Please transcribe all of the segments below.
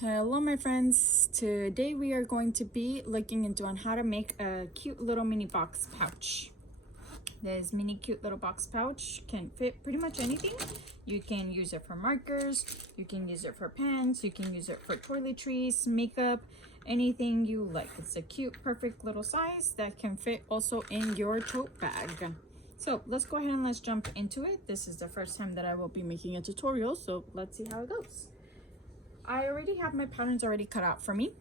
Hello my friends, today we are going to be looking into on how to make a cute little mini box pouch. This mini cute little box pouch can fit pretty much anything. You can use it for markers, you can use it for pens, you can use it for toiletries, makeup, anything you like. It's a cute, perfect little size that can fit also in your tote bag. So let's go ahead and let's jump into it. This is the first time that I will be making a tutorial, so let's see how it goes. I already have my patterns already cut out for me.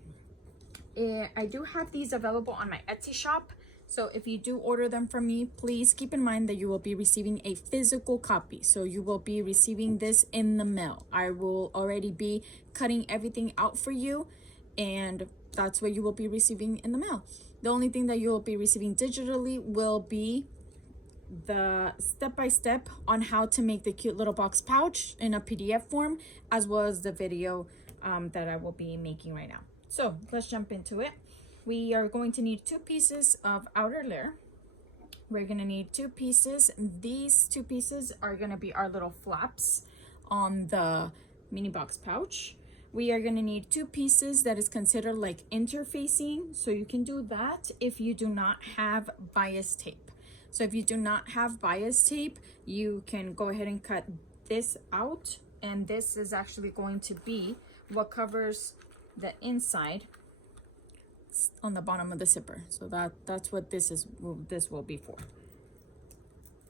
I do have these available on my Etsy shop. So if you do order them from me, please keep in mind that you will be receiving a physical copy. So you will be receiving this in the mail. I will already be cutting everything out for you, and that's what you will be receiving in the mail. The only thing that you will be receiving digitally will be the step-by-step on how to make the cute little box pouch in a PDF form, as well as the video that I will be making right now. So let's jump into it. We are going to need 2 pieces of outer layer. We're gonna need 2 pieces. These 2 pieces are gonna be our little flaps on the mini box pouch. We are gonna need 2 pieces that is considered like interfacing, so you can do that if you do not have bias tape. So if you do not have bias tape, you can go ahead and cut this out, and this is actually going to be what covers the inside on the bottom of the zipper. So that's what this will be for.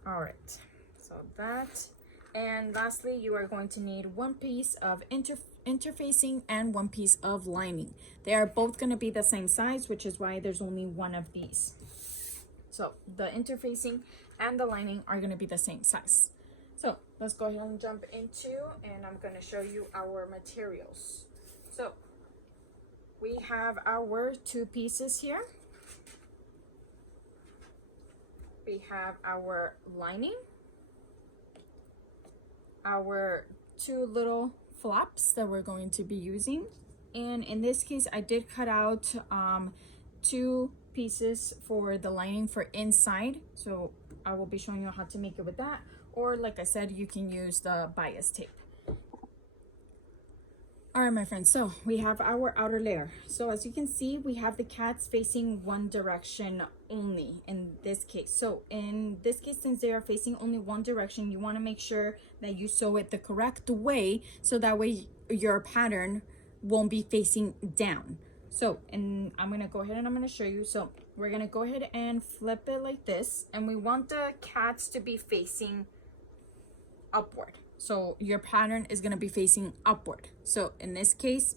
All right, so that, and lastly, you are going to need 1 piece of interfacing and 1 piece of lining. They are both going to be the same size, which is why there's only 1 of these. So the interfacing and the lining are going to be the same size. So let's go ahead and jump into, and I'm going to show you our materials. So we have our 2 pieces here. We have our lining, our 2 little flaps that we're going to be using. And in this case, I did cut out 2 pieces for the lining for inside, so I will be showing you how to make it with that, or like I said, you can use the bias tape. All right my friends, so we have our outer layer. So as you can see, we have the cats facing one direction only in this case. So in this case, since they are facing only one direction, you want to make sure that you sew it the correct way, so that way your pattern won't be facing down. So, and I'm going to go ahead and I'm going to show you. So we're going to go ahead and flip it like this, and we want the cats to be facing upward. So your pattern is going to be facing upward. So in this case,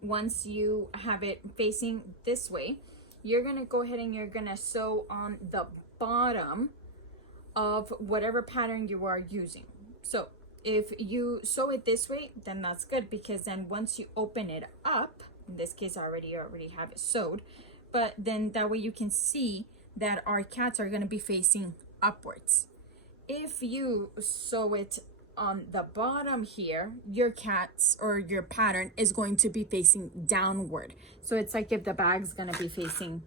once you have it facing this way, you're going to go ahead and you're going to sew on the bottom of whatever pattern you are using. So if you sew it this way, then that's good, because then once you open it up, in this case I already have it sewed, but then that way you can see that our cats are going to be facing upwards. If you sew it on the bottom here, your cats or your pattern is going to be facing downward. So it's like if the bag's going to be facing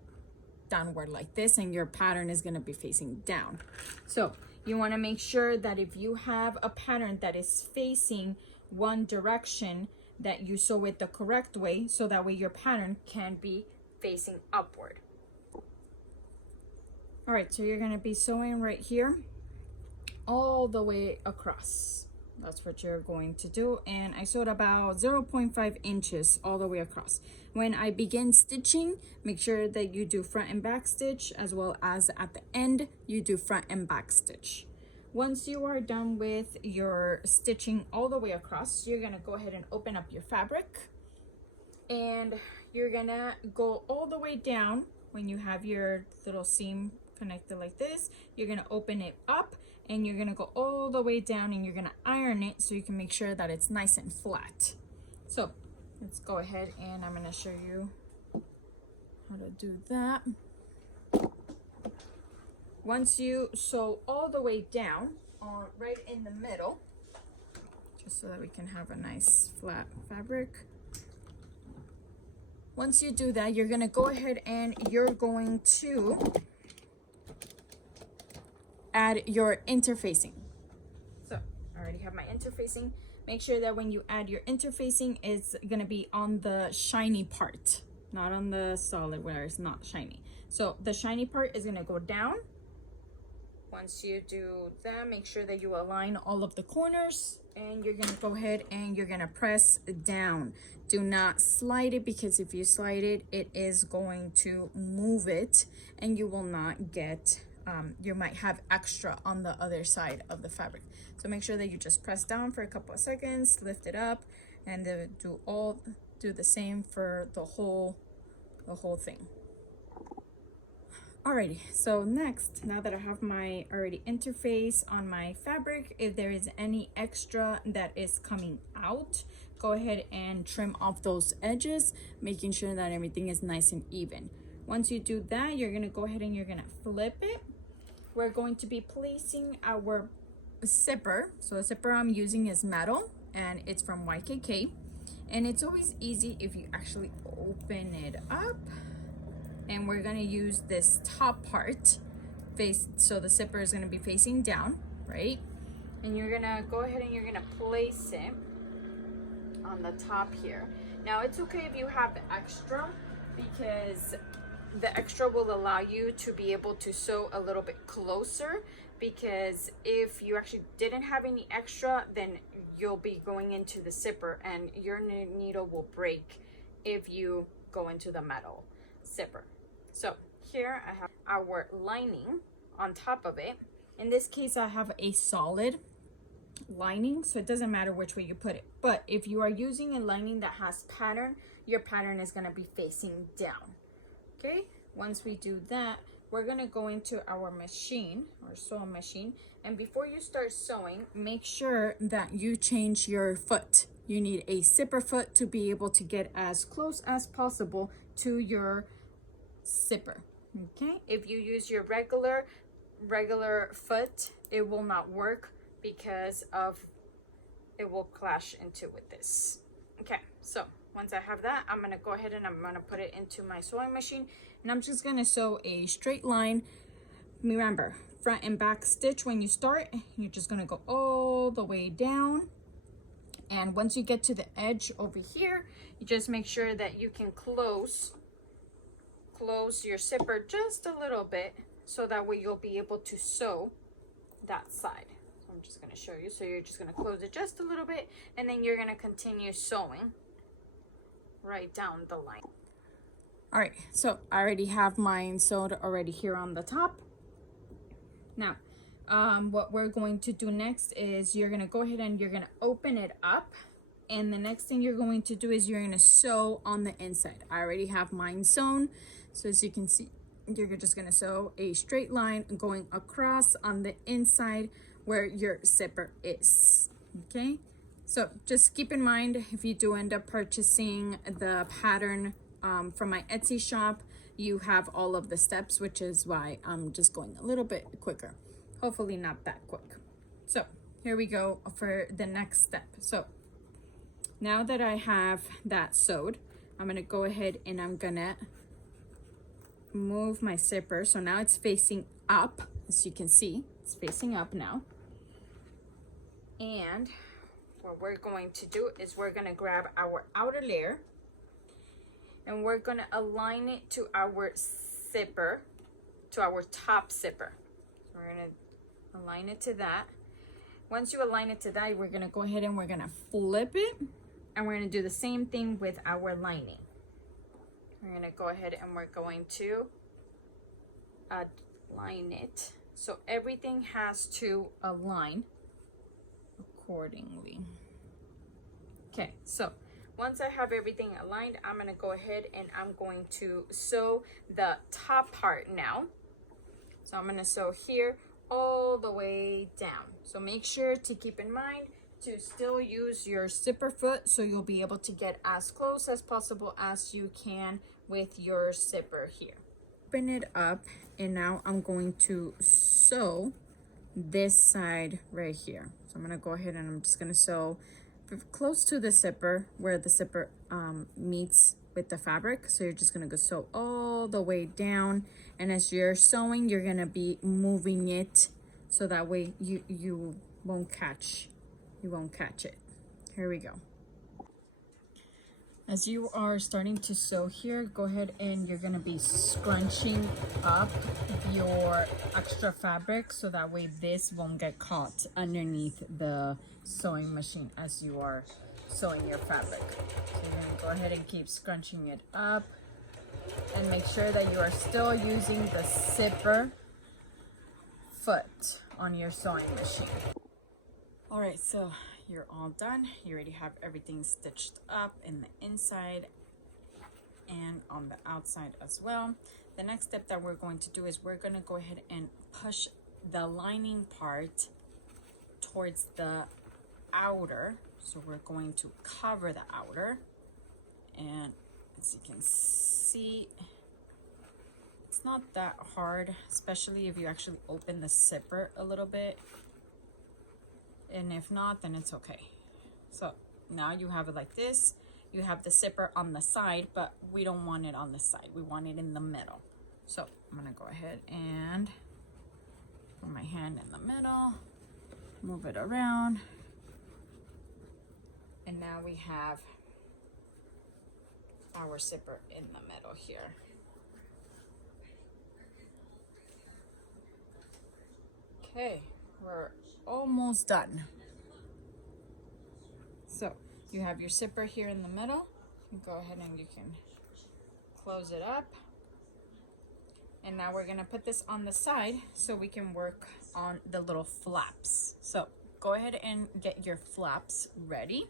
downward like this, and your pattern is going to be facing down. So you want to make sure that if you have a pattern that is facing one direction, that you sew it the correct way, so that way your pattern can be facing upward. All right, so you're going to be sewing right here all the way across. That's what you're going to do, and I sewed about 0.5 inches all the way across. When I begin stitching, make sure that you do front and back stitch, as well as at the end you do front and back stitch. Once you are done with your stitching all the way across, you're gonna go ahead and open up your fabric, and you're gonna go all the way down. When you have your little seam connected like this, you're gonna open it up, and you're gonna go all the way down, and you're gonna iron it so you can make sure that it's nice and flat. So let's go ahead, and I'm gonna show you how to do that. Once you sew all the way down, right in the middle, just so that we can have a nice flat fabric. Once you do that, you're gonna go ahead and you're going to add your interfacing. So I already have my interfacing. make sure that when you add your interfacing, it's gonna be on the shiny part, not on the solid where it's not shiny. So the shiny part is gonna go down. Once you do that, make sure that you align all of the corners, and you're gonna go ahead and you're gonna press down. Do not slide it, because if you slide it, it is going to move it and you will not get, you might have extra on the other side of the fabric. So make sure that you just press down for a couple of seconds, lift it up, and do the same for the whole thing. Alrighty, so next, now that I have my already interface on my fabric, if there is any extra that is coming out, go ahead and trim off those edges, making sure that everything is nice and even. Once you do that, you're gonna go ahead and you're gonna flip it. We're going to be placing our zipper. So the zipper I'm using is metal, and it's from YKK. And it's always easy if you actually open it up. And we're gonna use this top part so the zipper is gonna be facing down, right? And you're gonna go ahead and you're gonna place it on the top here. Now it's okay if you have the extra, because the extra will allow you to be able to sew a little bit closer, because if you actually didn't have any extra, then you'll be going into the zipper and your needle will break if you go into the metal zipper. So here I have our lining on top of it. In this case, I have a solid lining, so it doesn't matter which way you put it. But if you are using a lining that has pattern, your pattern is going to be facing down. Okay, once we do that, we're going to go into our machine, our sewing machine, and before you start sewing, make sure that you change your foot. You need a zipper foot to be able to get as close as possible to your zipper. Okay, if you use your regular foot, it will not work, because of it will clash into with this. Okay, so once I have that, I'm gonna go ahead and I'm gonna put it into my sewing machine, and I'm just gonna sew a straight line. Remember, front and back stitch when you start, you're just gonna go all the way down, and once you get to the edge over here, you just make sure that you can close your zipper just a little bit, so that way you'll be able to sew that side. So I'm just going to show you. So you're just going to close it just a little bit, and then you're going to continue sewing right down the line. All right, so I already have mine sewed already here on the top. Now what we're going to do next is you're going to go ahead and you're going to open it up, and the next thing you're going to do is you're going to sew on the inside. I already have mine sewn. So as you can see, you're just gonna sew a straight line going across on the inside where your zipper is. Okay, so just keep in mind, if you do end up purchasing the pattern from my Etsy shop, you have all of the steps, which is why I'm just going a little bit quicker. Hopefully not that quick. So here we go for the next step. So now that I have that sewed, I'm gonna go ahead and I'm gonna move my zipper. So now it's facing up. As you can see, it's facing up now. And what we're going to do is we're going to grab our outer layer and we're going to align it to our zipper, to our top zipper. So we're going to align it to that. Once you align it to that, we're going to go ahead and we're going to flip it, and we're going to do the same thing with our lining. We're going to go ahead and we're going to align it. So everything has to align accordingly. Okay, so once I have everything aligned, I'm going to go ahead and I'm going to sew the top part now. So I'm going to sew here all the way down. So make sure to keep in mind to still use your zipper foot, so you'll be able to get as close as possible as you can with your zipper here. Open it up, and now I'm going to sew this side right here. So I'm going to go ahead and I'm just going to sew close to the zipper where the zipper meets with the fabric. So you're just going to go sew all the way down, and as you're sewing, you're going to be moving it so that way you won't catch it. here we go. As you are starting to sew here, go ahead and you're gonna be scrunching up your extra fabric so that way this won't get caught underneath the sewing machine as you are sewing your fabric. So you're gonna go ahead and keep scrunching it up and make sure that you are still using the zipper foot on your sewing machine. All right, so you're all done. You already have everything stitched up in the inside and on the outside as well. The next step that we're going to do is we're going to go ahead and push the lining part towards the outer. So we're going to cover the outer, and as you can see, it's not that hard, especially if you actually open the zipper a little bit. And if not, then it's okay. So now you have it like this. You have the zipper on the side, but we don't want it on the side. We want it in the middle. So I'm gonna go ahead and put my hand in the middle, move it around. And now we have our zipper in the middle here. Okay, we're almost done. So you have your zipper here in the middle. Go ahead and you can close it up. And now we're gonna put this on the side so we can work on the little flaps. So go ahead and get your flaps ready.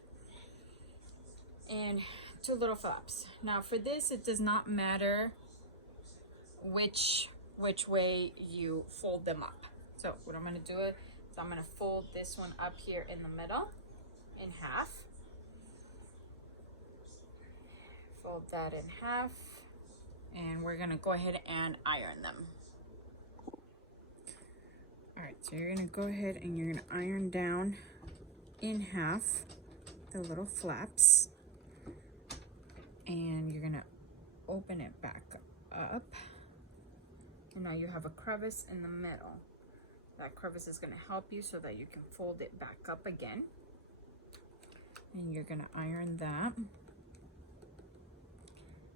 And 2 little flaps. Now for this, it does not matter which way you fold them up. So what I'm gonna do is I'm gonna fold this one up here in the middle in half. Fold that in half, and we're gonna go ahead and iron them. All right, so you're gonna go ahead and you're gonna iron down in half the little flaps, and you're gonna open it back up. And now you have a crevice in the middle. That crevice is going to help you so that you can fold it back up again. And you're going to iron that.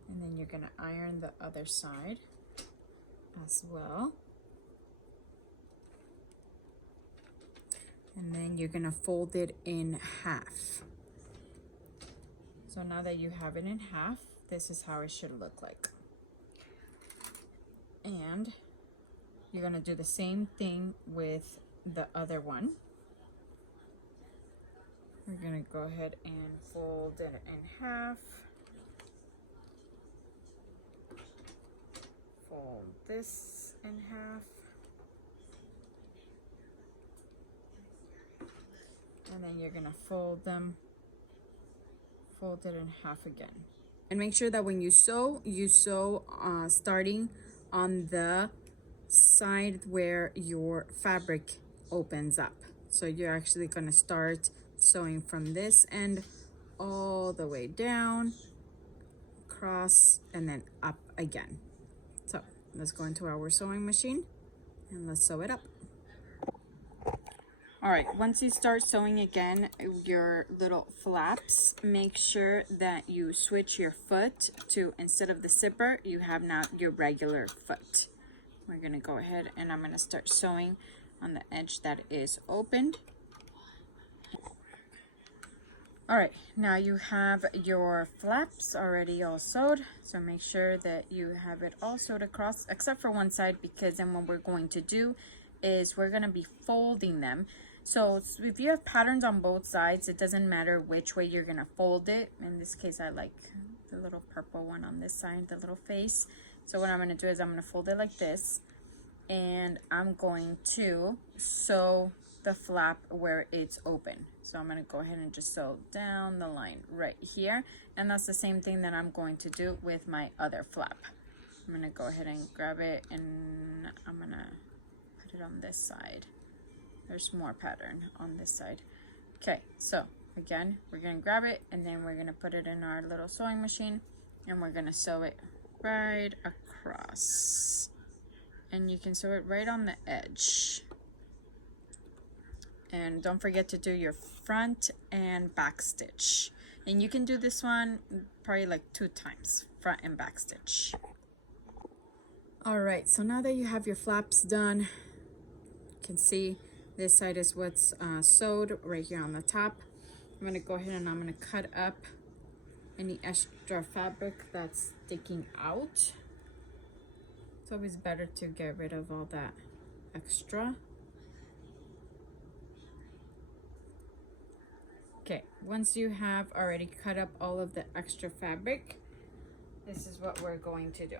And then you're going to iron the other side as well. And then you're going to fold it in half. So now that you have it in half, this is how it should look like. And you're gonna do the same thing with the other one. We're gonna go ahead and fold it in half. Fold this in half. And then you're gonna fold it in half again. And make sure that when you sew starting on the side where your fabric opens up. So you're actually going to start sewing from this end all the way down, across, and then up again. So let's go into our sewing machine and let's sew it up. All right, once you start sewing again your little flaps, make sure that you switch your foot to, instead of the zipper, you have now your regular foot. We're gonna go ahead and I'm gonna start sewing on the edge that is opened. All right, now you have your flaps already all sewed, so make sure that you have it all sewed across except for one side, because then what we're going to do is we're gonna be folding them. So if you have patterns on both sides, it doesn't matter which way you're gonna fold it. In this case, I like the little purple one on this side, the little face. So what I'm gonna do is I'm gonna fold it like this, and I'm going to sew the flap where it's open. So I'm gonna go ahead and just sew down the line right here. And that's the same thing that I'm going to do with my other flap. I'm gonna go ahead and grab it, and I'm gonna put it on this side. There's more pattern on this side. Okay, so again, we're gonna grab it, and then we're gonna put it in our little sewing machine, and we're gonna sew it right across. And you can sew it right on the edge. And don't forget to do your front and back stitch. And you can do this one probably like 2 times, front and back stitch. All right, so now that you have your flaps done, you can see this side is what's sewed right here on the top. I'm gonna go ahead and I'm gonna cut up any extra fabric that's sticking out. It's always better to get rid of all that extra. Okay, once you have already cut up all of the extra fabric, this is what we're going to do.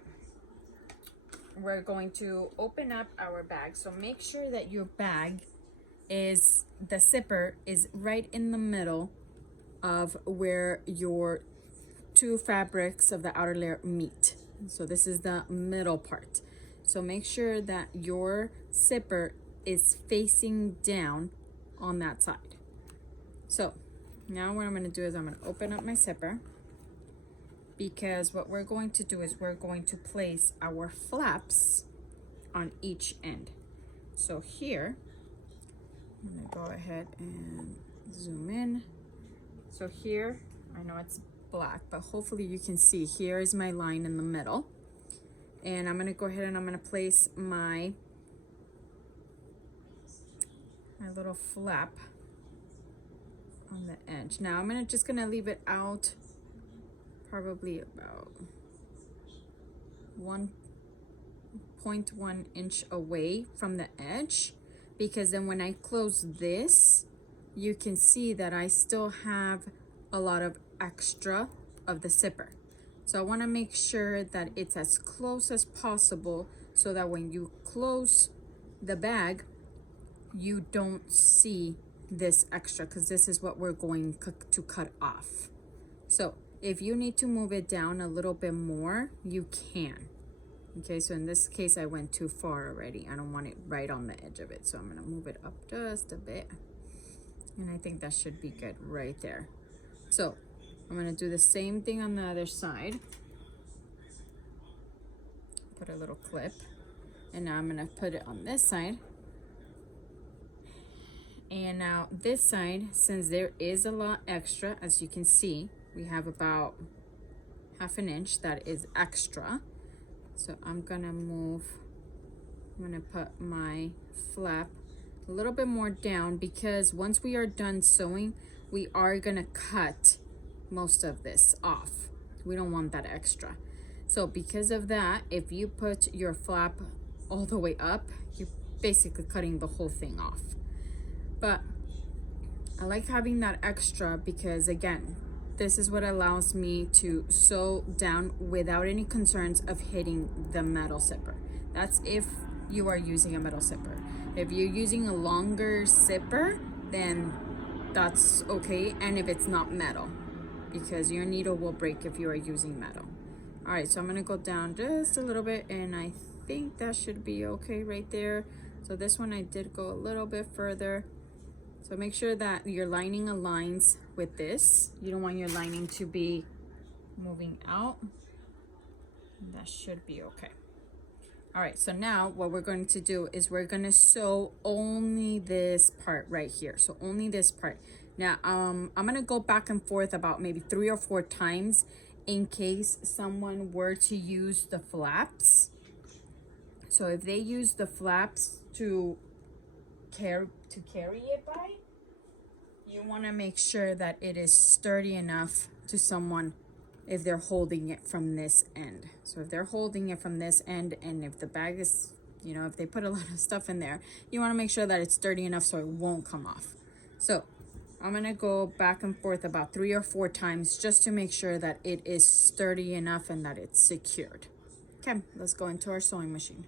We're going to open up our bag. So make sure that your bag is, the zipper is right in the middle of where your 2 fabrics of the outer layer meet. So this is the middle part. So make sure that your zipper is facing down on that side. So now what I'm going to do is I'm going to open up my zipper, because what we're going to do is we're going to place our flaps on each end. So here, I'm going to go ahead and zoom in. So here, I know it's black, but hopefully you can see here is my line in the middle. And I'm going to go ahead and I'm going to place my little flap on the edge. Now I'm just gonna leave it out probably about 1.1 inch away from the edge, because then when I close this, you can see that I still have a lot of extra of the zipper. So I want to make sure that it's as close as possible so that when you close the bag, you don't see this extra, because this is what we're going to cut off. So if you need to move it down a little bit more, you can. Okay, so in this case I went too far already. I don't want it right on the edge of it, so I'm going to move it up just a bit, and I think that should be good right there. So I'm going to do the same thing on the other side. Put a little clip, and now I'm going to put it on this side. And now this side, since there is a lot extra, as you can see, we have about 1/2 inch that is extra. So I'm gonna put my flap a little bit more down, because once we are done sewing, we are gonna cut most of this off. We don't want that extra. So because of that, if you put your flap all the way up, you're basically cutting the whole thing off. But I like having that extra because, again, this is what allows me to sew down without any concerns of hitting the metal zipper. That's if you are using a metal zipper. If you're using a longer zipper, then that's okay, and if it's not metal, because your needle will break if you are using metal. All right, so I'm gonna go down just a little bit, and I think that should be okay right there. So this one I did go a little bit further. So make sure that your lining aligns with this. You don't want your lining to be moving out. That should be okay. All right, so now what we're going to do is we're gonna sew only this part right here. So only this part. Now, I'm gonna go back and forth about maybe 3 or 4 times in case someone were to use the flaps. So if they use the flaps to carry it by, you want to make sure that it is sturdy enough to someone if they're holding it from this end. So if they're holding it from this end, and if the bag is, you know, if they put a lot of stuff in there, you want to make sure that it's sturdy enough so it won't come off. So I'm gonna go back and forth about 3 or 4 times just to make sure that it is sturdy enough and that it's secured. Okay, let's go into our sewing machine.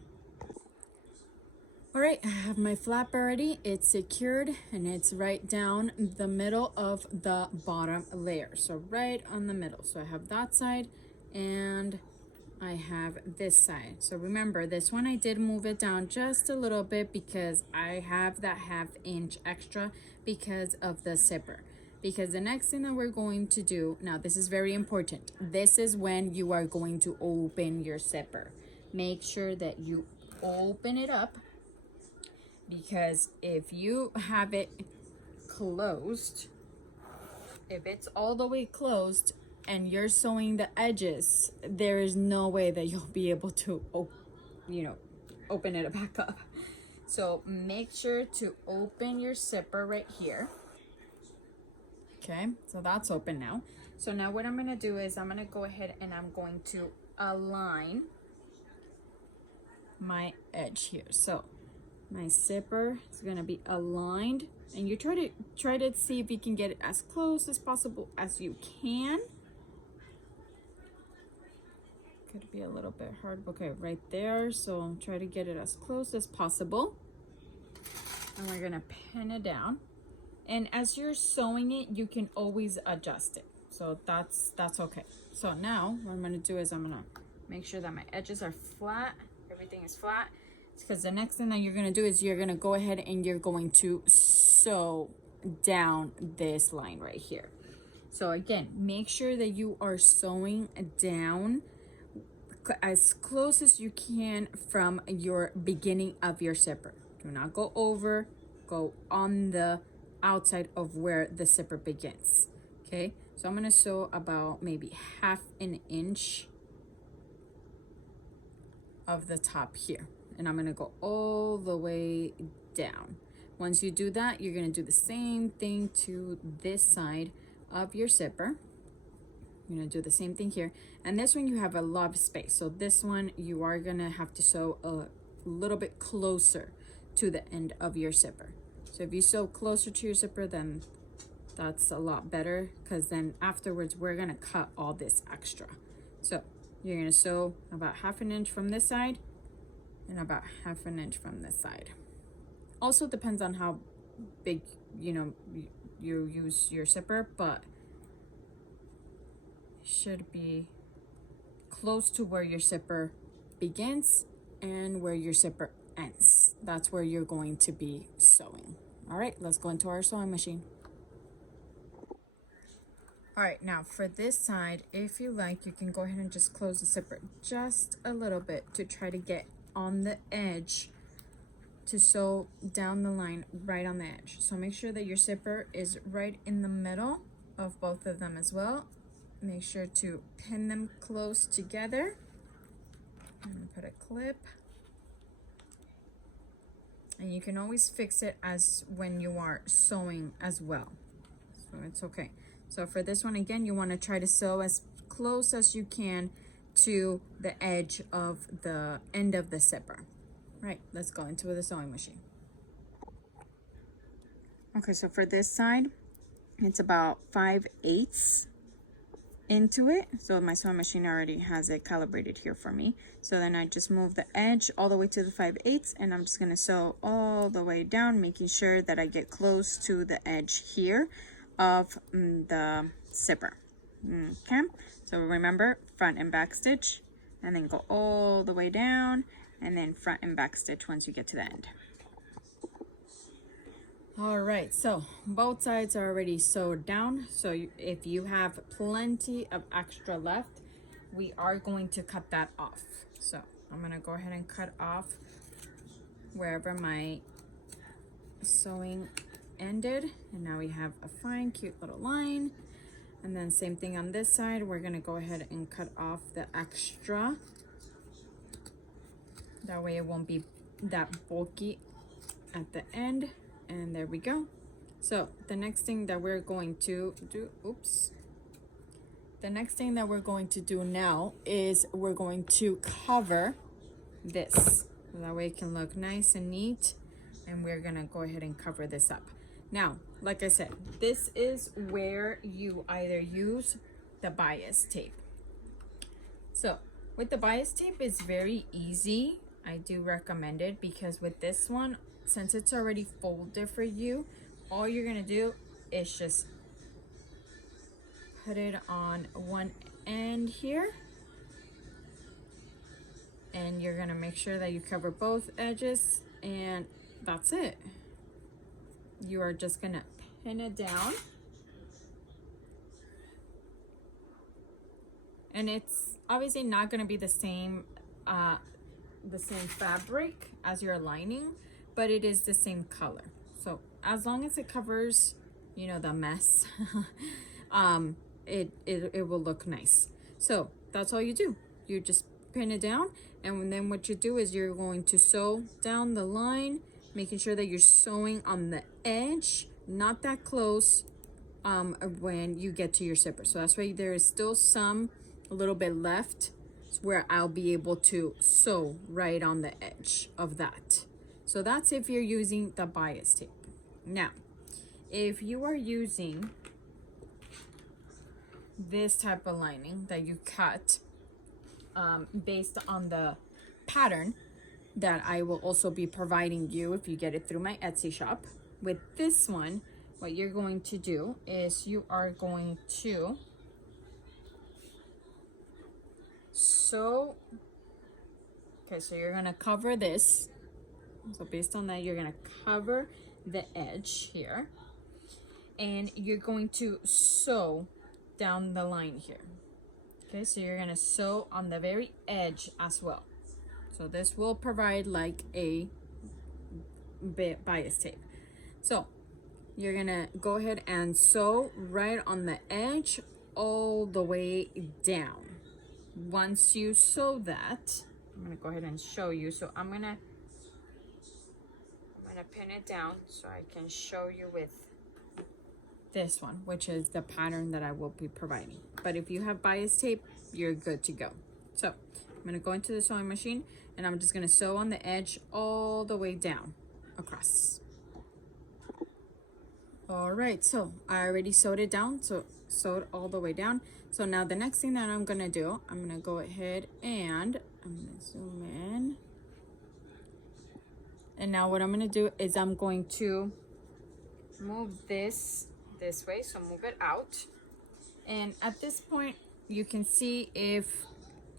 All right, I have my flap already. It's secured and it's right down the middle of the bottom layer. So right on the middle. So I have that side and I have this side. So remember, this one I did move it down just a little bit because I have that 1/2 inch extra because of the zipper. Because the next thing that we're going to do, now this is very important. This is when you are going to open your zipper. Make sure that you open it up, because if you have it closed, if it's all the way closed and you're sewing the edges, there is no way that you'll be able to, open it back up. So make sure to open your zipper right here. Okay, so that's open now. So now what I'm gonna do is I'm gonna go ahead and I'm going to align my edge here. So my zipper is gonna be aligned, and you try to see if you can get it as close as possible as you can. Could be a little bit hard. Okay, right there. So try to get it as close as possible. And we're gonna pin it down. And as you're sewing it, you can always adjust it. So that's okay. So now what I'm gonna do is I'm gonna make sure that my edges are flat. Everything is flat. Because the next thing that you're gonna do is you're gonna go ahead and you're going to sew down this line right here. So again, make sure that you are sewing down as close as you can from your beginning of your zipper. Do not go over, go on the outside of where the zipper begins. Okay, so I'm gonna sew about maybe 1/2 inch of the top here, and I'm gonna go all the way down. Once you do that, you're gonna do the same thing to this side of your zipper. You're gonna do the same thing here, and this one you have a lot of space, so this one you are gonna have to sew a little bit closer to the end of your zipper. So if you sew closer to your zipper, then that's a lot better, because then afterwards we're gonna cut all this extra. So you're gonna sew about 1/2 inch from this side and about 1/2 inch from this side. Also depends on how big you use your zipper, but should be close to where your zipper begins and where your zipper ends. That's where you're going to be sewing. All right, let's go into our sewing machine. All right, now for this side, if you like, you can go ahead and just close the zipper just a little bit to try to get on the edge to sew down the line right on the edge. So make sure that your zipper is right in the middle of both of them as well. Make sure to pin them close together. I'm gonna put a clip. And you can always fix it as when you are sewing as well. So it's okay. So for this one, again, you wanna try to sew as close as you can to the edge of the end of the zipper. Right, let's go into the sewing machine. Okay, so for this side, it's about 5/8 into it. So my sewing machine already has it calibrated here for me. So then I just move the edge all the way to the 5/8, and I'm just gonna sew all the way down, making sure that I get close to the edge here of the zipper. Okay, so remember, front and back stitch, and then go all the way down, and then front and back stitch once you get to the end. All right, so both sides are already sewed down. So if you have plenty of extra left, we are going to cut that off. So I'm gonna go ahead and cut off wherever my sewing ended. And now we have a fine, cute little line. And then same thing on this side, we're gonna go ahead and cut off the extra. That way it won't be that bulky at the end. And there we go. So the next thing that we're going to do, the next thing that we're going to do now is we're going to cover this. So that way it can look nice and neat. And we're gonna go ahead and cover this up. Now, like I said, this is where you either use the bias tape. So with the bias tape, it's very easy. I do recommend it, because with this one, since it's already folded for you, all you're gonna do is just put it on one end here, and you're gonna make sure that you cover both edges, and that's it. You are just gonna pin it down, and it's obviously not gonna be the same fabric as your lining, but it is the same color. So as long as it covers you know, the mess, it will look nice. So that's all you do. You just pin it down, and then what you do is you're going to sew down the line, making sure that you're sewing on the edge, not that close, when you get to your zipper. So that's why there is still a little bit left where I'll be able to sew right on the edge of that. So that's if you're using the bias tape. Now, if you are using this type of lining that you cut based on the pattern that I will also be providing you if you get it through my Etsy shop, with this one, what you're going to do is you are going to sew. Okay, so you're gonna cover this. So based on that, you're gonna cover the edge here, and you're going to sew down the line here. Okay, so you're gonna sew on the very edge as well. So this will provide like a bit bias tape. So you're gonna go ahead and sew right on the edge all the way down. Once you sew that, I'm gonna go ahead and show you. So I'm gonna pin it down so I can show you with this one, which is the pattern that I will be providing. But if you have bias tape, you're good to go. So I'm gonna go into the sewing machine, and I'm just gonna sew on the edge all the way down across. All right, so I already sewed it down, so sewed all the way down. So now the next thing that I'm gonna do, I'm gonna go ahead and I'm gonna zoom in. And now what I'm gonna do is I'm going to move this way, so move it out. And at this point, you can see if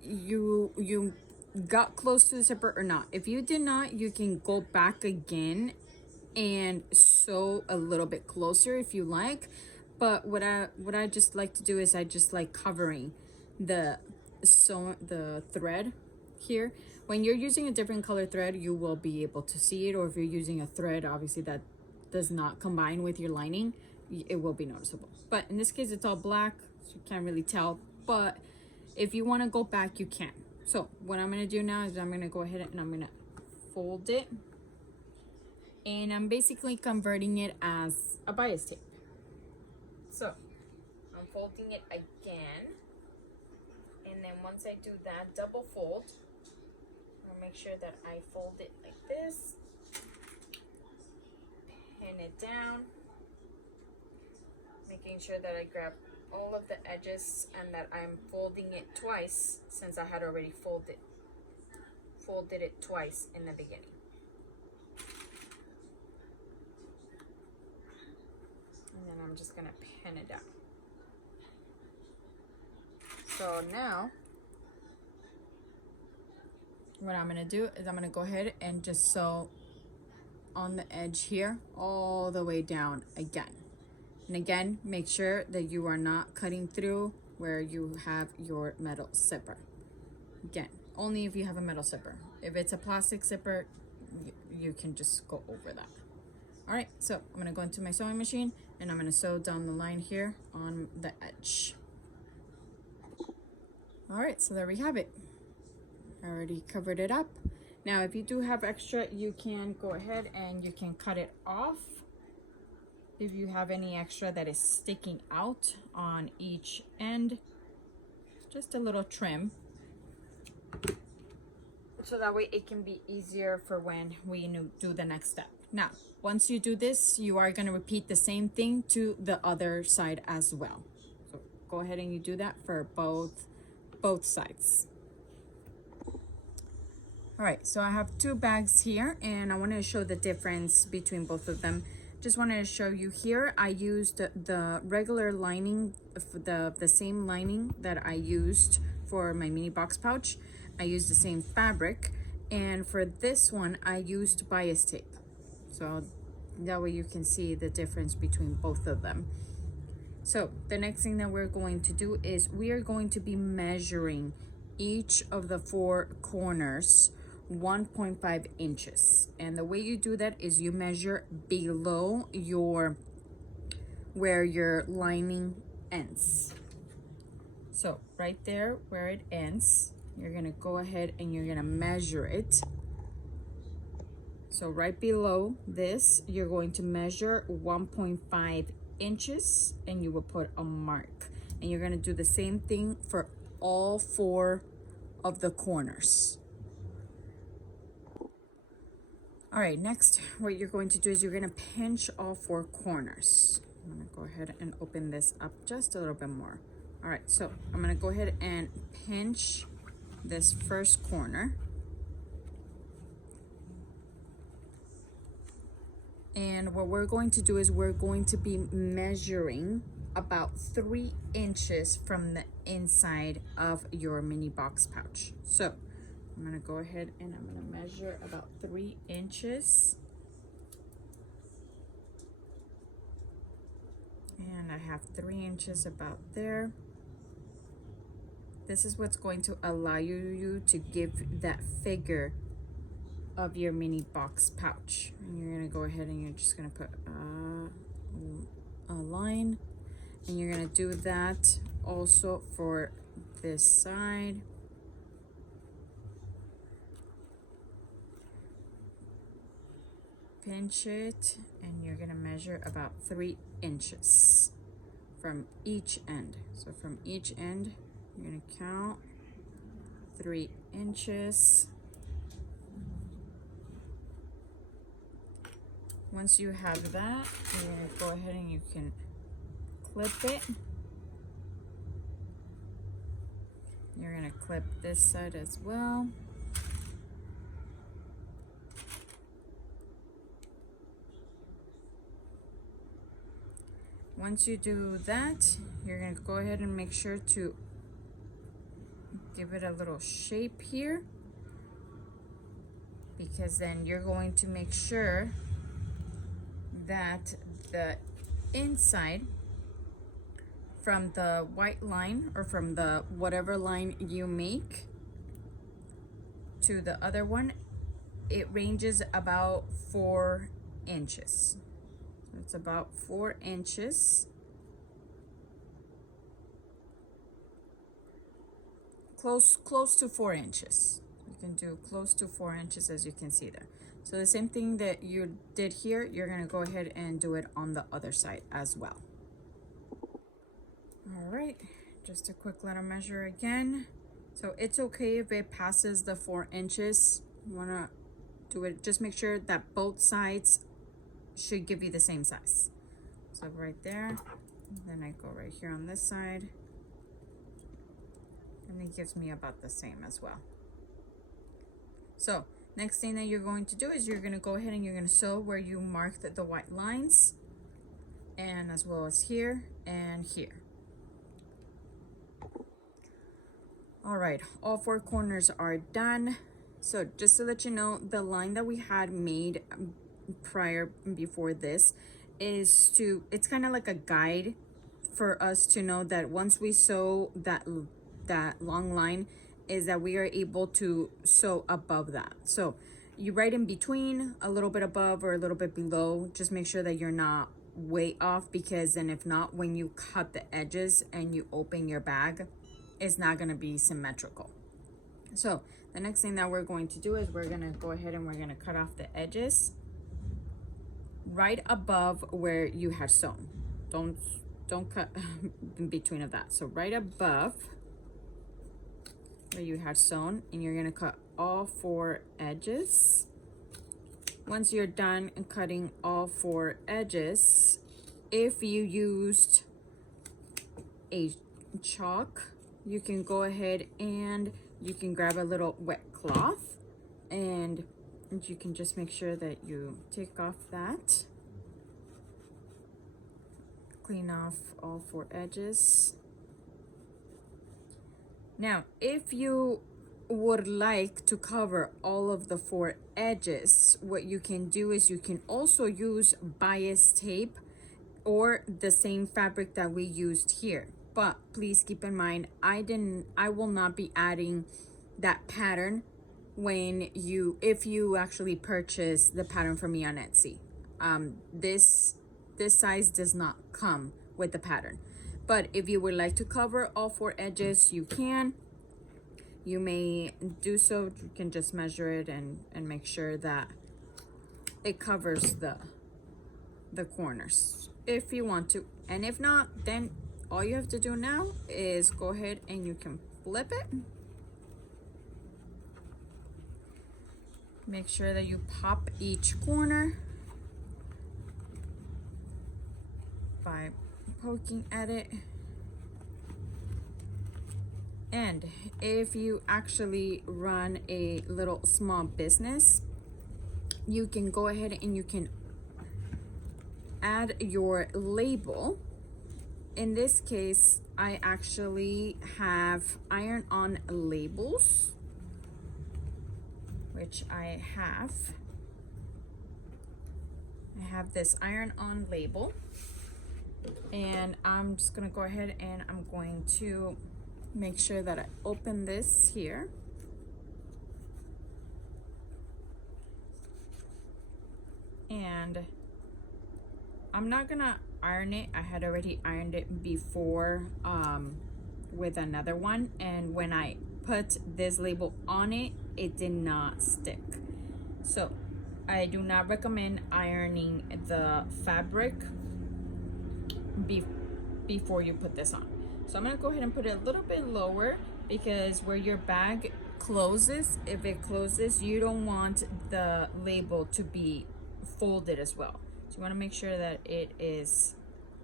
you got close to the zipper or not. If you did not, you can go back again and sew a little bit closer if you like. But what I just like to do is I just like covering the thread here. When you're using a different color thread, you will be able to see it, or if you're using a thread obviously that does not combine with your lining, it will be noticeable. But in this case, it's all black, so you can't really tell. But if you want to go back, you can. So what I'm going to do now is I'm going to go ahead and I'm going to fold it, and I'm basically converting it as a bias tape. So I'm folding it again, and then once I do that double fold, I'll make sure that I fold it like this, pin it down, making sure that I grab all of the edges and that I'm folding it twice, since I had already folded it twice in the beginning. And then I'm just gonna pin it down. So now what I'm gonna do is I'm gonna go ahead and just sew on the edge here all the way down again. And again, make sure that you are not cutting through where you have your metal zipper. Again, only if you have a metal zipper. If it's a plastic zipper, you can just go over that. All right, so I'm gonna go into my sewing machine, and I'm gonna sew down the line here on the edge. All right, so there we have it. I already covered it up. Now, if you do have extra, you can go ahead and you can cut it off. If you have any extra that is sticking out on each end, just a little trim. So that way it can be easier for when we do the next step. Now, once you do this, you are gonna repeat the same thing to the other side as well. So go ahead and you do that for both sides. All right, so I have two bags here, and I wanted to show the difference between both of them. Just wanted to show you here, I used the regular lining, the same lining that I used for my mini box pouch. I used the same fabric, and for this one, I used bias tape. So that way you can see the difference between both of them. So the next thing that we're going to do is we are going to be measuring each of the four corners 1.5 inches. And the way you do that is you measure below your where your lining ends. So right there where it ends, you're gonna go ahead and you're gonna measure it. So right below this, you're going to measure 1.5 inches and you will put a mark. And you're gonna do the same thing for all 4 of the corners. All right, next, what you're going to do is you're gonna pinch all 4 corners. I'm gonna go ahead and open this up just a little bit more. All right, so I'm gonna go ahead and pinch this first corner. And what we're going to do is we're going to be measuring about 3 inches from the inside of your mini box pouch. So I'm gonna go ahead and I'm gonna measure about 3 inches. And I have 3 inches about there. This is what's going to allow you to give that figure of your mini box pouch. And you're gonna go ahead and you're just gonna put a line, and you're gonna do that also for this side. Pinch it, and you're gonna measure about 3 inches from each end. So from each end, you're gonna count 3 inches. Once you have that, you're gonna go ahead and you can clip it. You're gonna clip this side as well. Once you do that, you're gonna go ahead and make sure to give it a little shape here, because then you're going to make sure that the inside from the white line or from the whatever line you make to the other one, it ranges about 4 inches. So it's about 4 inches. Close to 4 inches. You can do close to 4 inches, as you can see there. So the same thing that you did here, you're gonna go ahead and do it on the other side as well. All right, just a quick little measure again. So it's okay if it passes the 4 inches. You wanna do it, just make sure that both sides should give you the same size. So right there, then I go right here on this side, and it gives me about the same as well. So next thing that you're going to do is you're gonna go ahead and you're gonna sew where you marked the white lines, and as well as here and here. All right, all 4 corners are done. So just to let you know, the line that we had made before this is it's kind of like a guide for us to know that once we sew that long line, is that we are able to sew above that. So you write in between, a little bit above or a little bit below. Just make sure that you're not way off, because then if not, when you cut the edges and you open your bag, it's not gonna be symmetrical. So the next thing that we're going to do is we're gonna go ahead and we're gonna cut off the edges right above where you had sewn. Don't cut in between of that. So right above where you had sewn, and you're gonna cut all 4 edges. Once you're done cutting all 4 edges, if you used a chalk, you can go ahead and you can grab a little wet cloth, and you can just make sure that you take off that, clean off all 4 edges. Now, if you would like to cover all of the 4 edges, what you can do is you can also use bias tape or the same fabric that we used here. But please keep in mind, I will not be adding that pattern if you actually purchase the pattern from me on Etsy. This this size does not come with the pattern. But if you would like to cover all 4 edges, you can. You may do so. You can just measure it and make sure that it covers the corners if you want to. And if not, then all you have to do now is go ahead and you can flip it. Make sure that you pop each corner by poking at it. And if you actually run a little small business, you can go ahead and you can add your label. In this case, I actually have iron-on labels, which I have this iron-on label, and I'm just gonna go ahead and I'm going to make sure that I open this here. And I'm not gonna iron it. I had already ironed it before with another one, and when I put this label on it, it did not stick. So I do not recommend ironing the fabric before you put this on. So I'm gonna go ahead and put it a little bit lower, because where your bag closes, if it closes, you don't want the label to be folded as well. So you wanna make sure that it is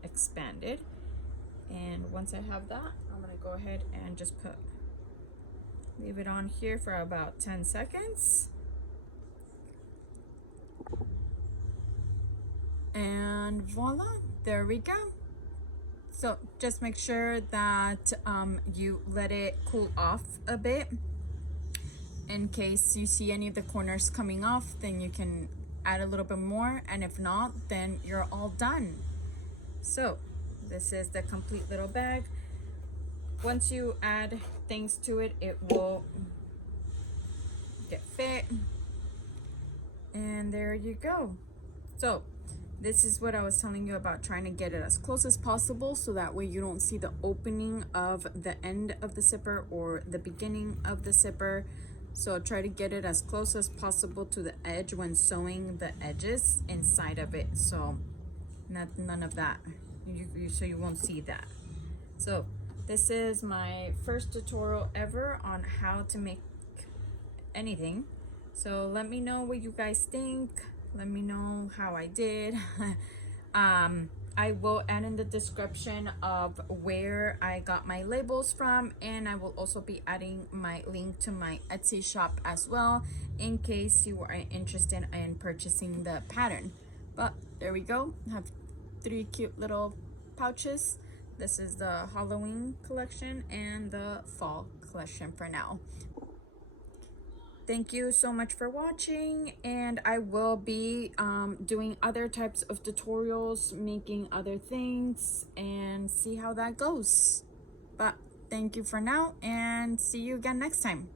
expanded. And once I have that, I'm gonna go ahead and just leave it on here for about 10 seconds. And voila, there we go. So just make sure that you let it cool off a bit. In case you see any of the corners coming off, then you can add a little bit more, and if not, then you're all done. So this is the complete little bag. Once you add things to it, it will get fit. And there you go. So this is what I was telling you about, trying to get it as close as possible so that way you don't see the opening of the end of the zipper or the beginning of the zipper. So try to get it as close as possible to the edge when sewing the edges inside of it, so none of that, so you won't see that. So this is my first tutorial ever on how to make anything. So let me know what you guys think. Let me know how I did. I will add in the description of where I got my labels from, and I will also be adding my link to my Etsy shop as well, in case you are interested in purchasing the pattern. But there we go. I have 3 cute little pouches. This is the Halloween collection and the fall collection for now. Thank you so much for watching, and I will be doing other types of tutorials, making other things, and see how that goes. But thank you for now, and see you again next time.